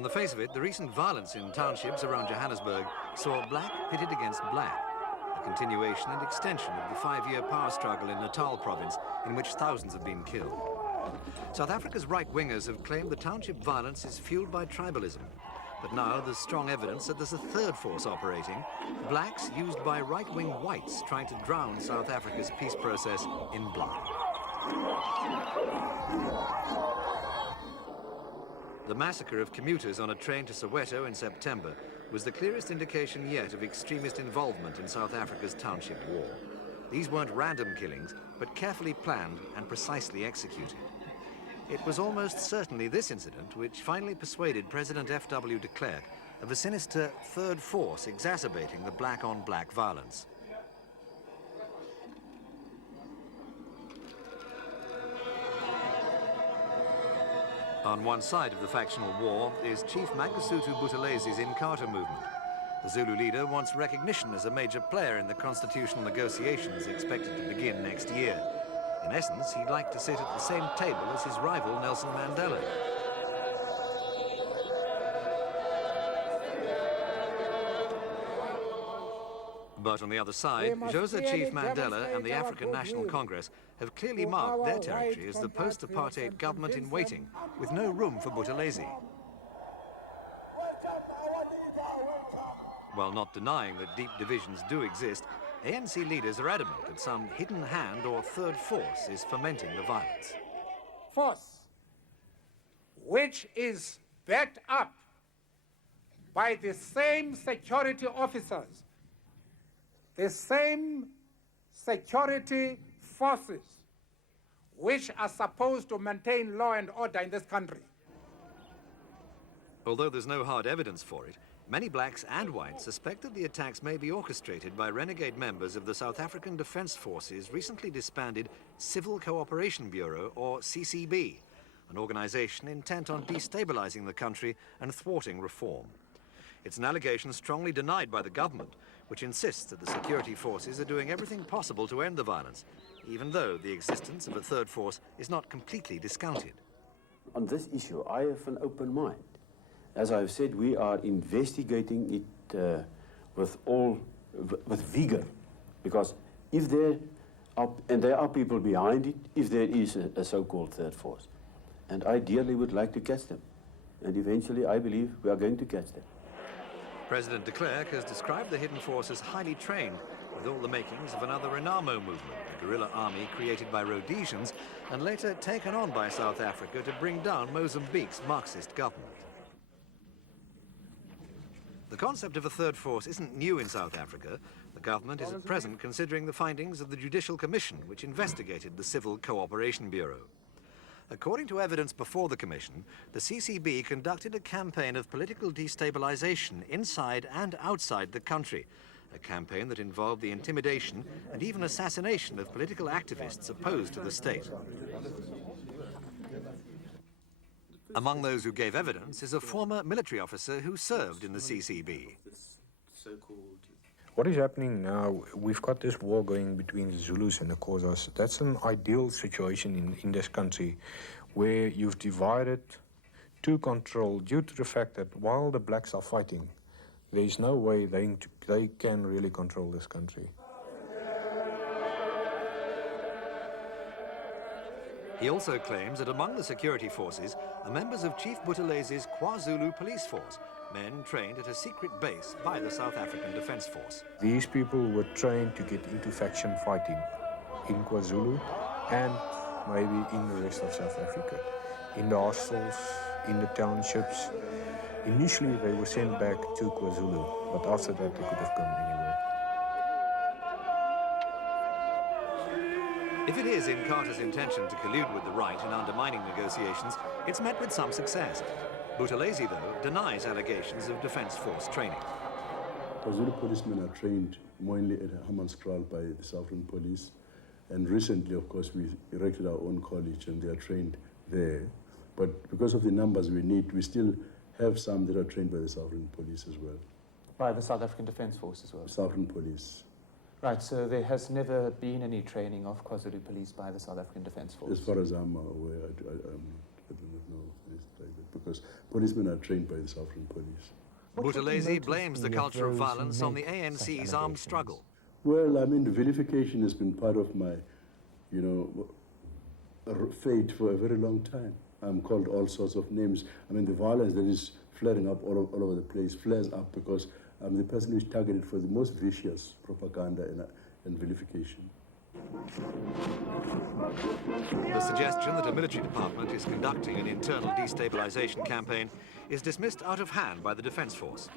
On the face of it, the recent violence in townships around Johannesburg saw black pitted against black, a continuation and extension of the 5-year power struggle in Natal province, in which thousands have been killed. South Africa's right-wingers have claimed the township violence is fueled by tribalism. But now there's strong evidence that there's a third force operating, blacks used by right-wing whites trying to drown South Africa's peace process in blood. The massacre of commuters on a train to Soweto in September was the clearest indication yet of extremist involvement in South Africa's township war. These weren't random killings, but carefully planned and precisely executed. It was almost certainly this incident which finally persuaded President F.W. de Klerk of a sinister third force exacerbating the black-on-black violence. On one side of the factional war is Chief Mangosuthu Buthelezis's Inkatha movement. The Zulu leader wants recognition as a major player in the constitutional negotiations expected to begin next year. In essence, he'd like to sit at the same table as his rival Nelson Mandela. But on the other side, Xhosa Chief Mandela and the African National Congress have clearly marked their territory as the post-apartheid government in waiting, with no room for Buthelezi. While not denying that deep divisions do exist, ANC leaders are adamant that some hidden hand or third force is fomenting the violence. Force, which is backed up by the same security officers, the same security forces which are supposed to maintain law and order in this country. Although there's no hard evidence for it, many blacks and whites suspect that the attacks may be orchestrated by renegade members of the South African Defence Force's recently disbanded Civil Cooperation Bureau, or CCB, an organisation intent on destabilising the country and thwarting reform. It's an allegation strongly denied by the government, which insists that the security forces are doing everything possible to end the violence, even though the existence of a third force is not completely discounted. On this issue, I have an open mind. As I've said, we are investigating it with vigor, because if there are people behind it, if there is a so-called third force, and I dearly would like to catch them, and eventually I believe we are going to catch them. President de Klerk has described the hidden force as highly trained, with all the makings of another Renamo movement, a guerrilla army created by Rhodesians and later taken on by South Africa to bring down Mozambique's Marxist government. The concept of a third force isn't new in South Africa. The government is at present considering the findings of the Judicial Commission, which investigated the Civil Cooperation Bureau. According to evidence before the commission, the CCB conducted a campaign of political destabilization inside and outside the country, a campaign that involved the intimidation and even assassination of political activists opposed to the state. Among those who gave evidence is a former military officer who served in the CCB. What is happening now, we've got this war going between the Zulus and the Xhosas. That's an ideal situation in this country, where you've divided to control due to the fact that while the blacks are fighting, there is no way they can really control this country. He also claims that among the security forces are members of Chief Buthelezis's KwaZulu police force, men trained at a secret base by the South African Defence Force. These people were trained to get into faction fighting in KwaZulu and maybe in the rest of South Africa, in the hostels, in the townships. Initially they were sent back to KwaZulu, but after that they could have gone anywhere. If it is Inkatha's intention to collude with the right in undermining negotiations, it's met with some success. Buthelezi, though, denies allegations of Defence Force training. KwaZulu policemen are trained mainly at Hammanskraal by the Southern Police. And recently, of course, we erected our own college and they are trained there. But because of the numbers we need, we still have some that are trained by the Southern Police as well. By the South African Defence Force as well? Southern Police. Right, so there has never been any training of KwaZulu police by the South African Defence Force? As far as I'm aware, at them with no anything like that, because policemen are trained by the South African police. Buthelezi blames the culture of violence on the ANC's armed struggle. Well, I mean, the vilification has been part of my, you know, fate for a very long time. I'm called all sorts of names. I mean, the violence that is flaring up all over the place flares up because I'm the person who is targeted for the most vicious propaganda and vilification. The suggestion that a military department is conducting an internal destabilization campaign is dismissed out of hand by the Defense Force.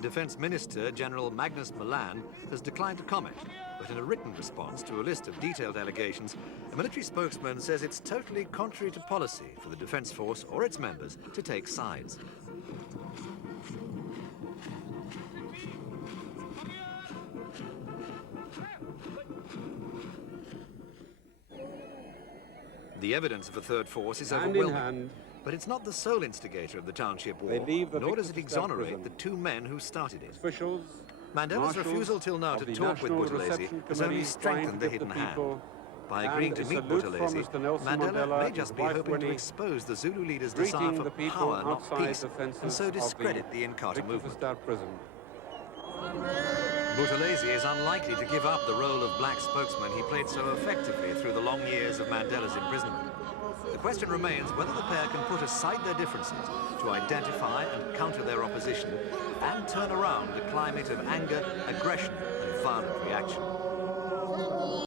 Defense Minister General Magnus Milan has declined to comment, but in a written response to a list of detailed allegations, a military spokesman says it's totally contrary to policy for the Defense Force or its members to take sides. The evidence of a third force is overwhelming, but it's not the sole instigator of the township war, nor does it exonerate the two men who started it. Mandela's refusal till now to talk with Buthelezi has only strengthened the hidden hand. By agreeing to meet Buthelezi, Mandela may just be hoping to expose the Zulu leader's desire for power, not peace, and so discredit the Inkatha movement. Buthelezi is unlikely to give up the role of black spokesman he played so effectively through the long years of Mandela's imprisonment. The question remains whether the pair can put aside their differences to identify and counter their opposition and turn around a climate of anger, aggression and violent reaction.